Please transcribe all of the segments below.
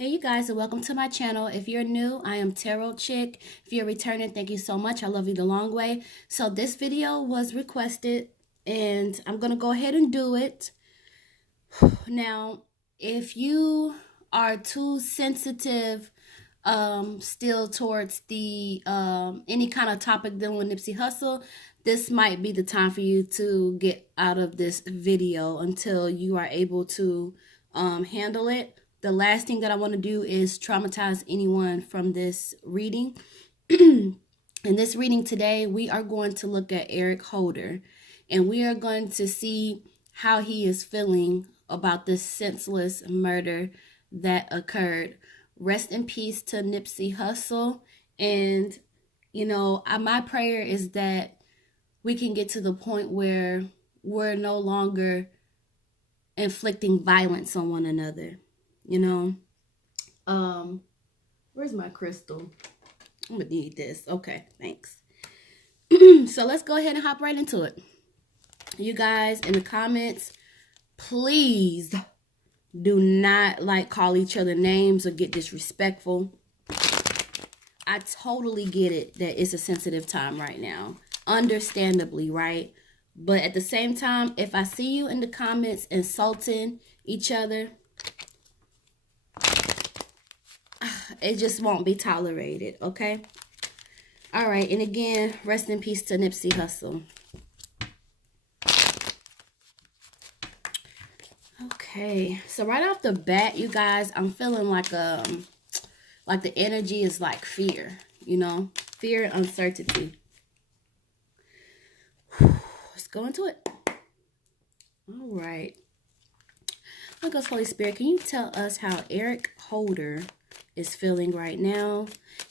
Hey you guys, and welcome to my channel. If you're new, I am Imtarotchick. If you're returning, thank you so much. I love you the long way. So this video was requested and I'm going to go ahead and do it. Now, if you are too sensitive still towards the any kind of topic dealing with Nipsey Hussle, this might be the time for you to get out of this video until you are able to handle it. The last thing that I want to do is traumatize anyone from this reading. In this reading today, we are going to look at Eric Holder, and we are going to see how he is feeling about this senseless murder that occurred. Rest in peace to Nipsey Hussle. And, you know, my prayer is that we can get to the point where we're no longer inflicting violence on one another. You know, where's my crystal? I'm gonna need this. Okay, thanks. So let's go ahead and hop right into it. You guys in the comments, please do not call each other names or get disrespectful. I totally get it that it's a sensitive time right now. Understandably, right? But at the same time, if I see you in the comments insulting each other, it just won't be tolerated, okay? All right, and again, rest in peace to Nipsey Hussle. Okay, so right off the bat, you guys, I'm feeling like the energy is like fear, you know? Fear and uncertainty. Let's go into it. All right. Look us, Holy Spirit, can you tell us how Eric Holder is feeling right now?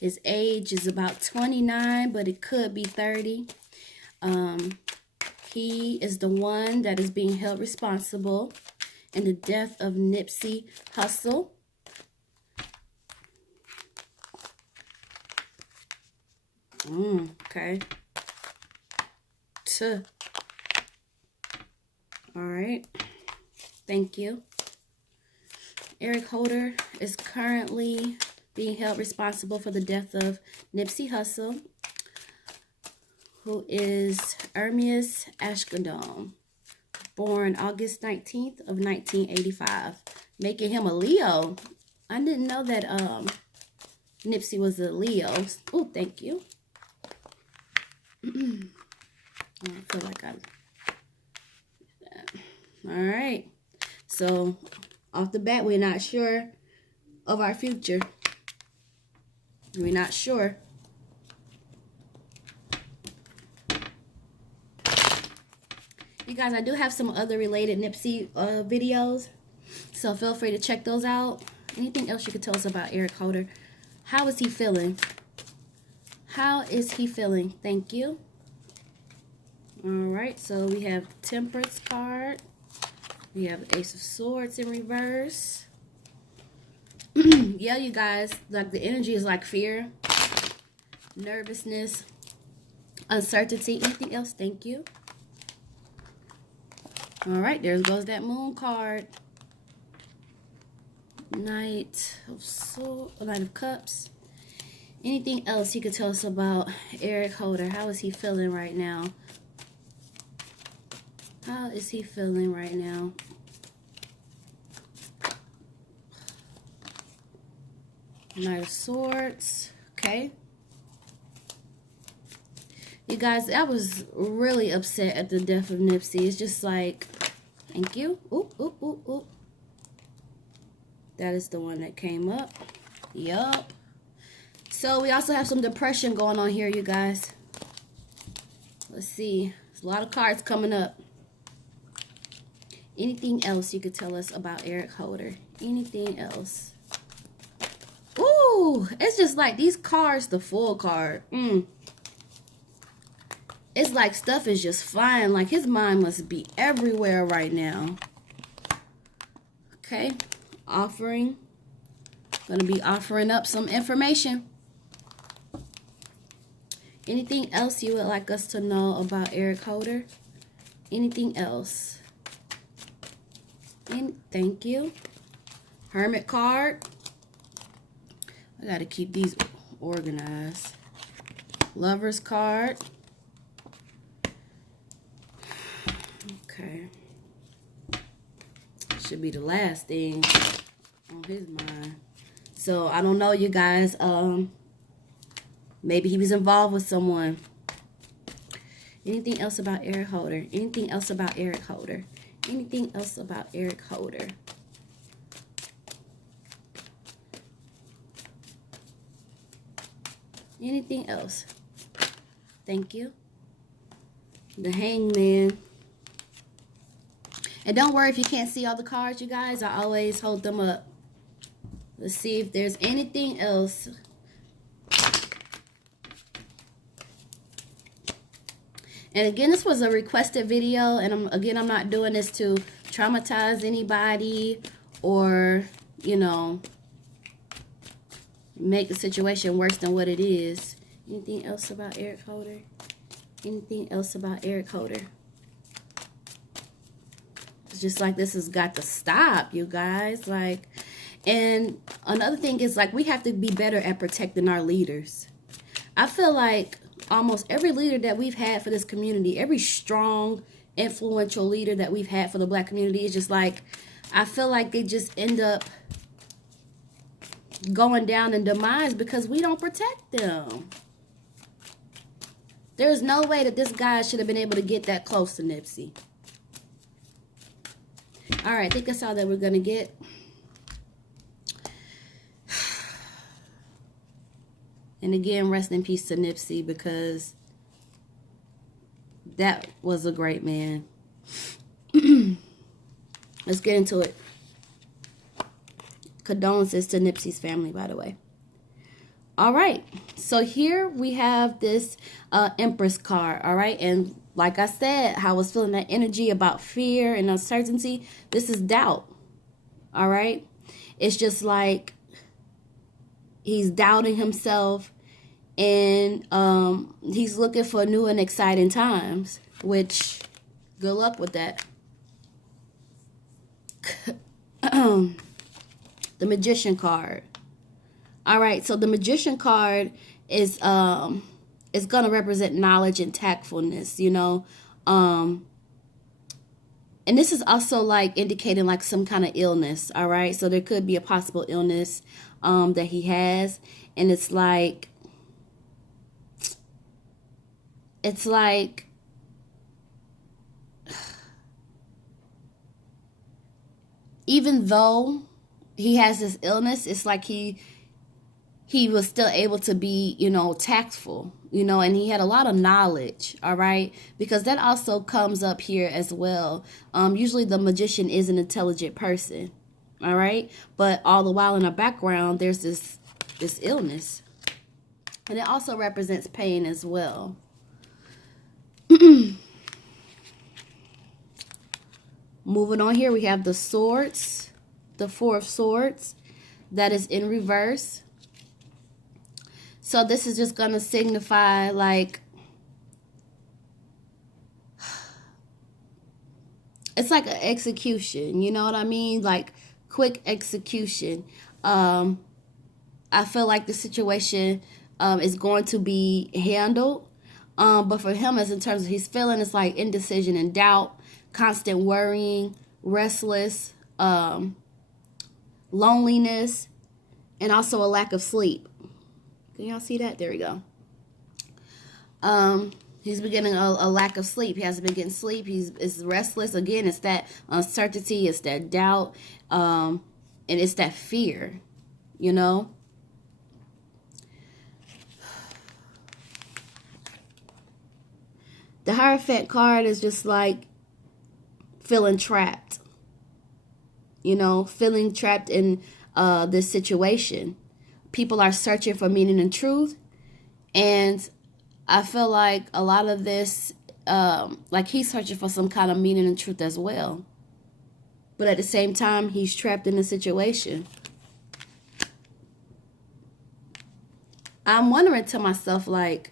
His age is about 29, but it could be 30. He is the one that is being held responsible in the death of Nipsey Hussle. Okay. All right. Thank you. Eric Holder is currently being held responsible for the death of Nipsey Hussle, who is Hermit Ashkadom, born August 19th of 1985, making him a Leo. I didn't know that Nipsey was a Leo. Oh, thank you. I feel like I... All right. So, off the bat, we're not sure of our future. We're not sure. You guys, I do have some other related Nipsey videos, so feel free to check those out. Anything else you could tell us about Eric Holder? How is he feeling? How is he feeling? Thank you. All right, so we have Temperance card. We have the Ace of Swords in reverse. Yeah, you guys, like the energy is like fear, nervousness, uncertainty. Anything else? Thank you. All right, there goes that Moon card. Knight of Cups. Anything else you could tell us about Eric Holder? How is he feeling right now? How is he feeling right now? Knight of Swords. Okay. You guys, I was really upset at the death of Nipsey. It's just like, thank you. Oop, oop, oop, oop. That is the one that came up. Yup. So we also have some depression going on here, you guys. Let's see. There's a lot of cards coming up. Anything else you could tell us about Eric Holder? Anything else? Ooh, it's just like these cards, the full card. It's like stuff is just flying. Like his mind must be everywhere right now. Okay, offering. Gonna be offering up some information. Anything else you would like us to know about Eric Holder? Anything else? And thank you. Hermit card. I gotta keep these organized. Lover's card. Okay. Should be the last thing on his mind. So I don't know, you guys. Maybe he was involved with someone. Anything else about Eric Holder? Anything else about Eric Holder? Anything else about Eric Holder? Anything else? Thank you. The Hangman. And don't worry if you can't see all the cards, you guys. I always hold them up. Let's see if there's anything else. And again, this was a requested video. And I'm not doing this to traumatize anybody or, you know, make the situation worse than what it is. Anything else about Eric Holder? Anything else about Eric Holder? It's just like this has got to stop, you guys. Like, and another thing is, like, we have to be better at protecting our leaders. I feel like almost every leader that we've had for this community, every strong, influential leader that we've had for the Black community is just like, I feel like they just end up going down in demise because we don't protect them. There's no way that this guy should have been able to get that close to Nipsey. All right, I think that's all that we're going to get. And again, rest in peace to Nipsey, because that was a great man. Let's get into it. Condolences to Nipsey's family, by the way. All right, so here we have this Empress card, all right? And like I said, how I was feeling that energy about fear and uncertainty, this is doubt, all right? It's just like he's doubting himself, and he's looking for new and exciting times, which, good luck with that. The Magician card. All right, so the Magician card is going to represent knowledge and tactfulness, you know. And this is also like indicating like some kind of illness, all right? So there could be a possible illness that he has, and it's like even though he has this illness, it's like he was still able to be, you know, tactful, you know, and he had a lot of knowledge, all right? Because that also comes up here as well. Usually the magician is an intelligent person, all right? But all the while in the background, there's this illness. And it also represents pain as well. Moving on here, we have the swords, the Four of Swords, that is in reverse. So this is just going to signify like, it's like an execution, you know what I mean? Like quick execution. I feel like the situation is going to be handled. But for him, as in terms of his feeling, it's like indecision and doubt, constant worrying, restless, loneliness, and also a lack of sleep. Can y'all see that? There we go. He's beginning a lack of sleep. He hasn't been getting sleep. Is restless. Again, it's that uncertainty. It's that doubt. And it's that fear, you know. The Hierophant card is just like feeling trapped. You know, feeling trapped in this situation. People are searching for meaning and truth. And I feel like a lot of this, like he's searching for some kind of meaning and truth as well. But at the same time, he's trapped in the situation. I'm wondering to myself, like,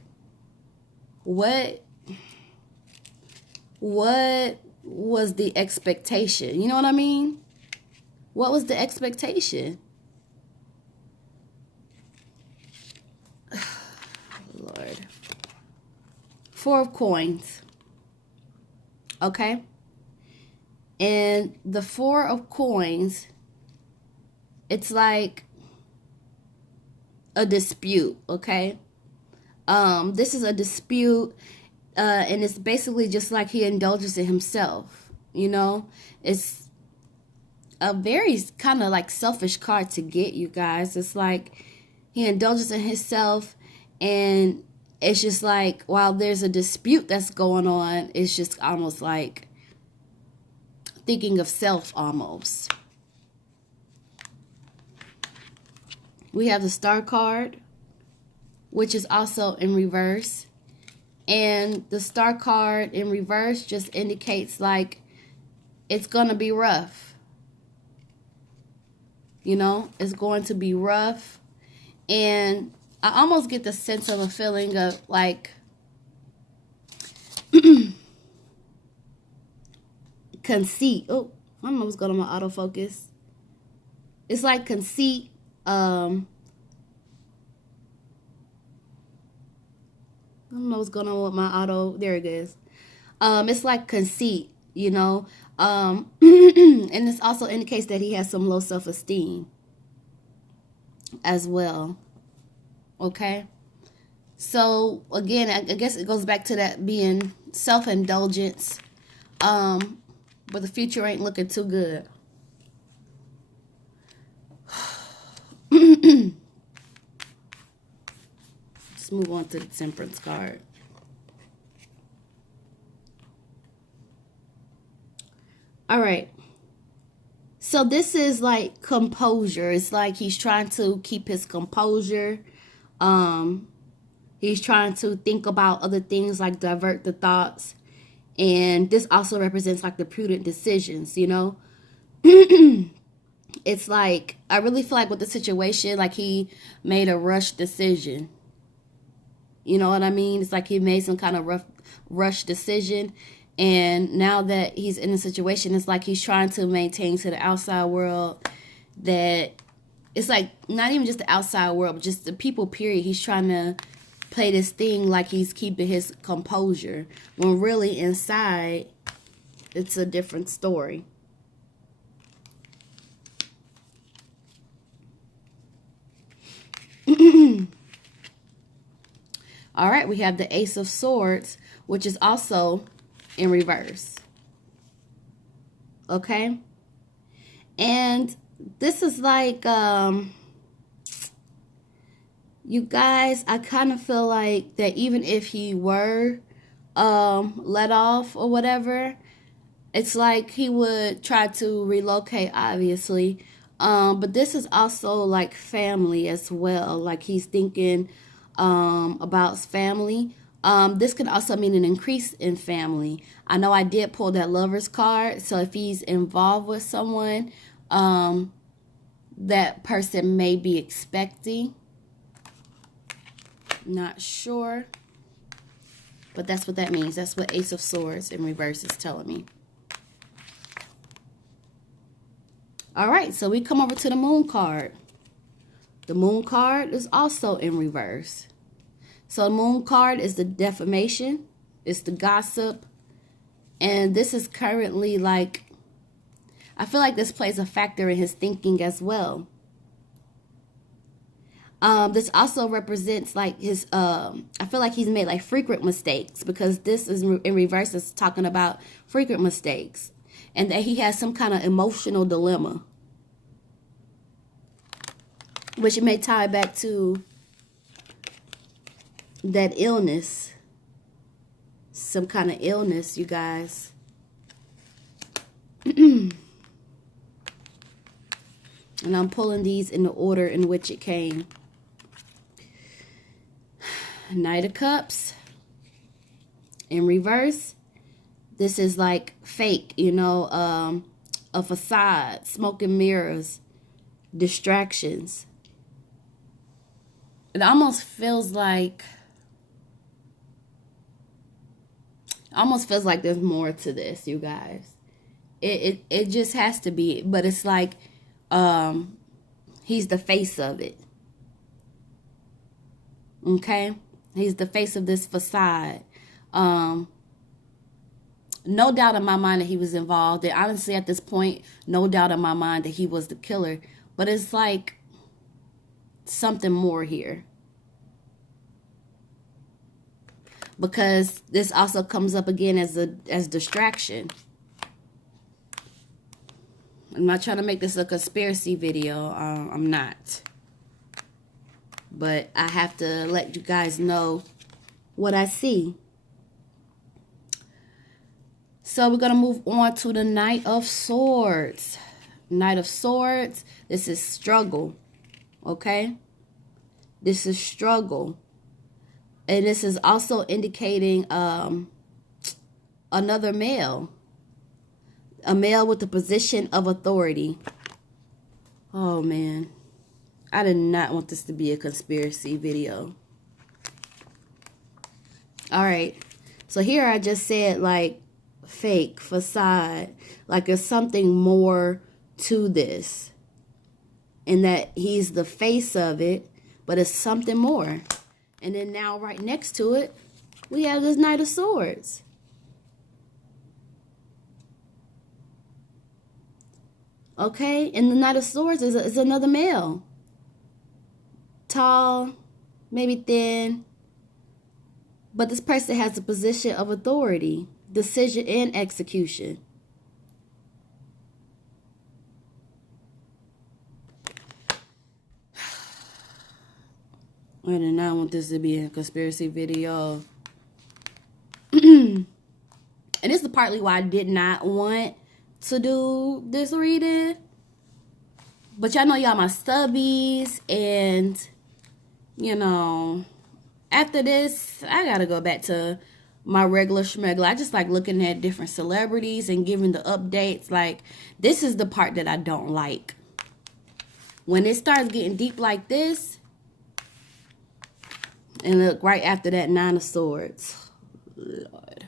what was the expectation? You know what I mean? What was the expectation? card. 4 of coins. Okay? And the 4 of coins, it's like a dispute, okay? This is a dispute, and it's basically just like he indulges in himself, you know? It's a very kind of like selfish card to get, you guys. It's like he indulges in himself, and it's just like while there's a dispute that's going on, it's just almost like thinking of self almost. We have the Star card, which is also in reverse. And the Star card in reverse just indicates like it's going to be rough. You know, it's going to be rough. And I almost get the sense of a feeling of like conceit. Oh, I don't know what's going on with my autofocus. It's like conceit. I don't know what's going on with my auto. There it is. It's like conceit, you know. And this also indicates that he has some low self-esteem as well. Okay. So again, I guess it goes back to that being self-indulgence. But the future ain't looking too good. Let's move on to the Temperance card. All right. So this is like composure. It's like he's trying to keep his composure. He's trying to think about other things, like divert the thoughts. And this also represents like the prudent decisions, you know. It's like, I really feel like with the situation, like he made a rush decision. You know what I mean? It's like he made some kind of rush decision. And now that he's in a situation, it's like he's trying to maintain to the outside world that it's like not even just the outside world, but just the people, period. He's trying to play this thing like he's keeping his composure, when really inside, it's a different story. All right, we have the Ace of Swords, which is also in reverse. Okay? And this is like, you guys, I kind of feel like that even if he were let off or whatever, it's like he would try to relocate, obviously. But this is also like family as well. Like he's thinking about family. This could also mean an increase in family. I know I did pull that Lover's card. So if he's involved with someone, that person may be expecting. Not sure. But that's what that means. That's what Ace of Swords in reverse is telling me. All right, so we come over to the Moon card. The Moon card is also in reverse. So the Moon card is the defamation. It's the gossip. And this is currently like, I feel like this plays a factor in his thinking as well. This also represents like his, I feel like he's made like frequent mistakes, because this is in reverse. It's talking about frequent mistakes. And that he has some kind of emotional dilemma, which may tie back to that illness. Some kind of illness, you guys. And I'm pulling these in the order in which it came. Knight of Cups in reverse. This is like fake, you know, a facade, smoke and mirrors, distractions. It almost feels like there's more to this, you guys. It just has to be, but it's like he's the face of it. Okay? He's the face of this facade. No doubt in my mind that he was involved. And honestly, at this point, no doubt in my mind that he was the killer. But it's like something more here. Because this also comes up again as distraction. I'm not trying to make this a conspiracy video. I'm not. But I have to let you guys know what I see. So we're going to move on to the Knight of Swords. Knight of Swords. This is struggle. Okay? This is struggle. And this is also indicating another male. A male with a position of authority. Oh, man. I did not want this to be a conspiracy video. All right. So here I just said, like, fake, facade. Like, there's something more to this. And that he's the face of it. But it's something more. And then now right next to it, we have this Knight of Swords. Okay, and the Knight of Swords is another male. Tall, maybe thin. But this person has a position of authority, decision, and execution. I did not want this to be a conspiracy video. And this is partly why I did not want to do this reading. But y'all know y'all my stubbies. And, you know, after this, I gotta go back to my regular schmegler. I just like looking at different celebrities and giving the updates. Like, this is the part that I don't like. When it starts getting deep like this. And look, right after that, Nine of Swords. Lord.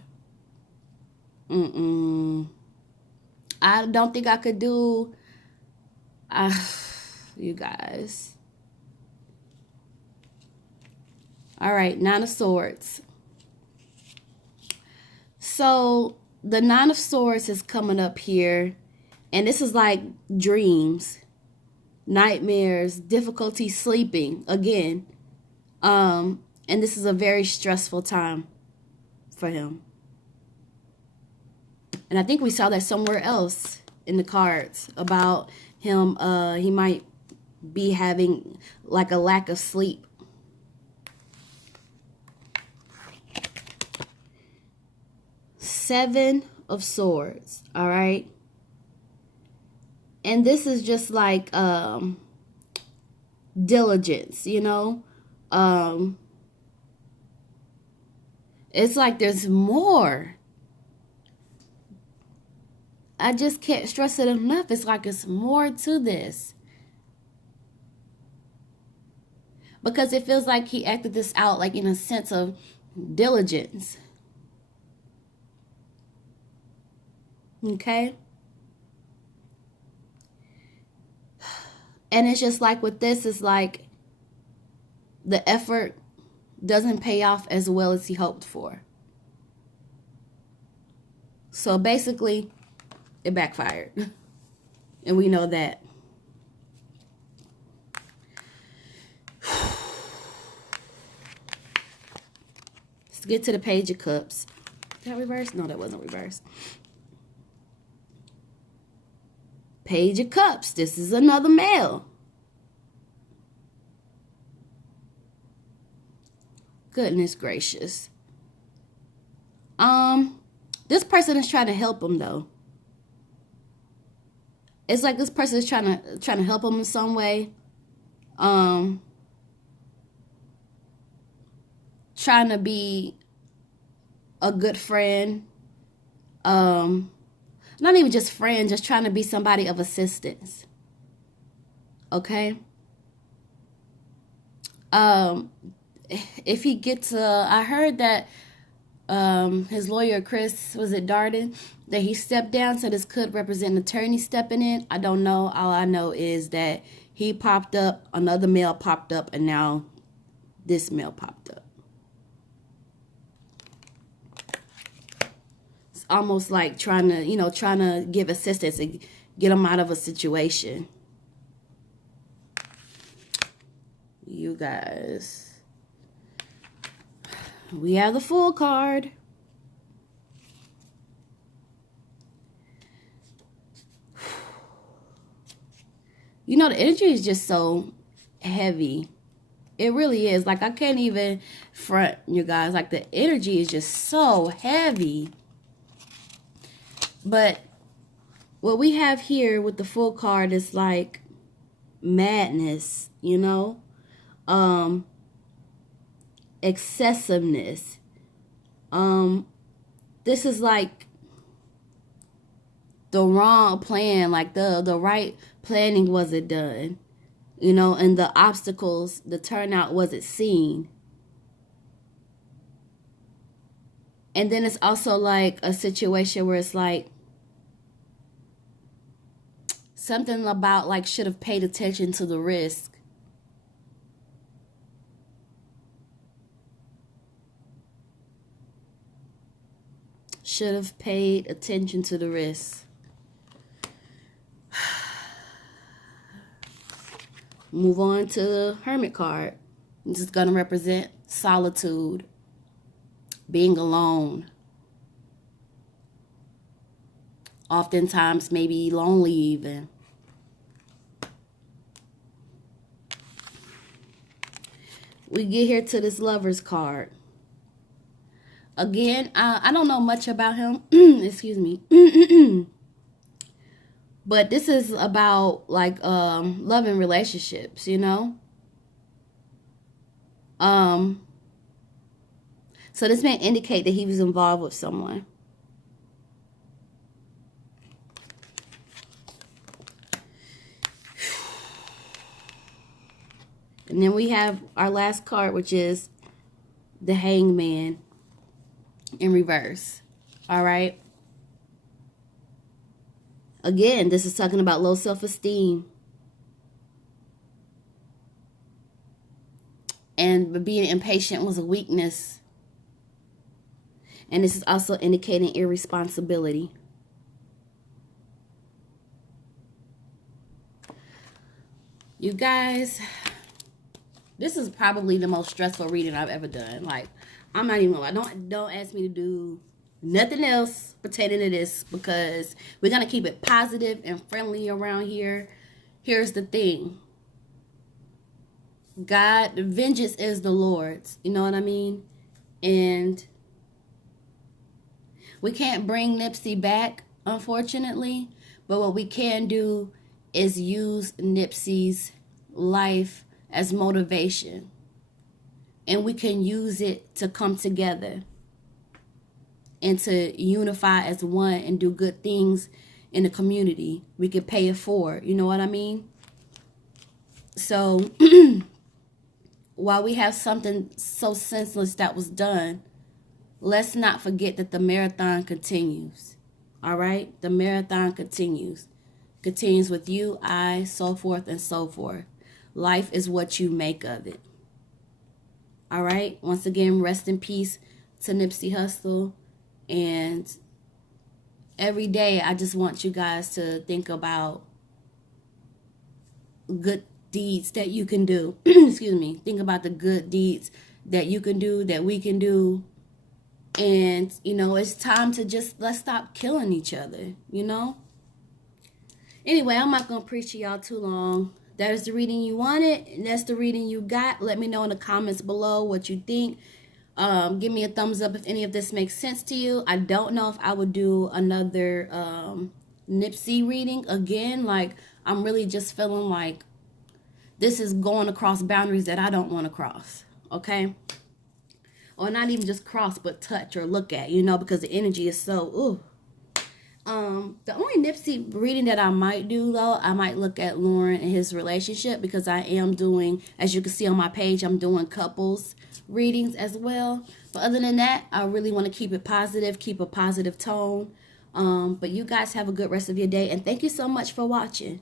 I don't think I could do... you guys. Alright, Nine of Swords. So, the Nine of Swords is coming up here. And this is like dreams. Nightmares. Difficulty sleeping. Again. And this is a very stressful time for him. And I think we saw that somewhere else in the cards about him. He might be having like a lack of sleep. Seven of Swords. All right. And this is just like diligence, you know. It's like there's more. I just can't stress it enough. It's like it's more to this. Because it feels like he acted this out like in a sense of diligence. Okay? And it's just like with this, it's like the effort doesn't pay off as well as he hoped for. So basically, it backfired. And we know that. Let's get to the Page of Cups. Is that reversed? No, that wasn't reversed. Page of Cups. This is another male. Goodness gracious. This person is trying to help him though. It's like this person is trying to help him in some way. Trying to be a good friend. Not even just friend, just trying to be somebody of assistance. Okay? If he gets I heard that his lawyer Chris, was it Darden, that he stepped down, so this could represent an attorney stepping in. I don't know. All I know is that he popped up, another male popped up, and now this male popped up. It's almost like trying to give assistance and get them out of a situation. You guys. We have the Fool card. You know, the energy is just so heavy. It really is. Like, I can't even front, you guys. Like, the energy is just so heavy. But what we have here with the Fool card is like madness, you know? Excessiveness. This is like the wrong plan. Like, the right planning wasn't done. You know, and the obstacles, the turnout wasn't seen. And then it's also like a situation where it's like something about like should have paid attention to the risk. Should have paid attention to the risk. Move on to the Hermit card. This is going to represent solitude, being alone. Oftentimes, maybe lonely even. We get here to this Lover's card. Again, I don't know much about him. Excuse me. But this is about like love and relationships, you know. So this may indicate that he was involved with someone. And then we have our last card, which is the Hangman in reverse. All right. Again, this is talking about low self-esteem. And being impatient was a weakness. And this is also indicating irresponsibility. You guys, this is probably the most stressful reading I've ever done. Like, I'm not even gonna lie. Don't ask me to do nothing else pertaining to this, because we're going to keep it positive and friendly around here. Here's the thing. God, vengeance is the Lord's. You know what I mean? And we can't bring Nipsey back, unfortunately. But what we can do is use Nipsey's life as motivation. And we can use it to come together and to unify as one and do good things in the community. We could pay it forward. You know what I mean? So, while we have something so senseless that was done, let's not forget that the marathon continues. All right? The marathon continues. Continues with you, I, so forth and so forth. Life is what you make of it. All right? Once again, rest in peace to Nipsey Hussle. And every day, I just want you guys to think about good deeds that you can do. Excuse me. Think about the good deeds that you can do, that we can do. And, you know, it's time to let's stop killing each other, you know? Anyway, I'm not going to preach to y'all too long. That is the reading you wanted. And that's the reading you got. Let me know in the comments below what you think. Give me a thumbs up if any of this makes sense to you. I don't know if I would do another Nipsey reading again. Like, I'm really just feeling like this is going across boundaries that I don't want to cross. Okay? Or not even just cross, but touch or look at, you know, because the energy is so, ooh. The only Nipsey reading that I might do, though, I might look at Lauren and his relationship, because I am doing, as you can see on my page, I'm doing couples readings as well. But other than that, I really want to keep it positive, keep a positive tone. But you guys have a good rest of your day, and thank you so much for watching.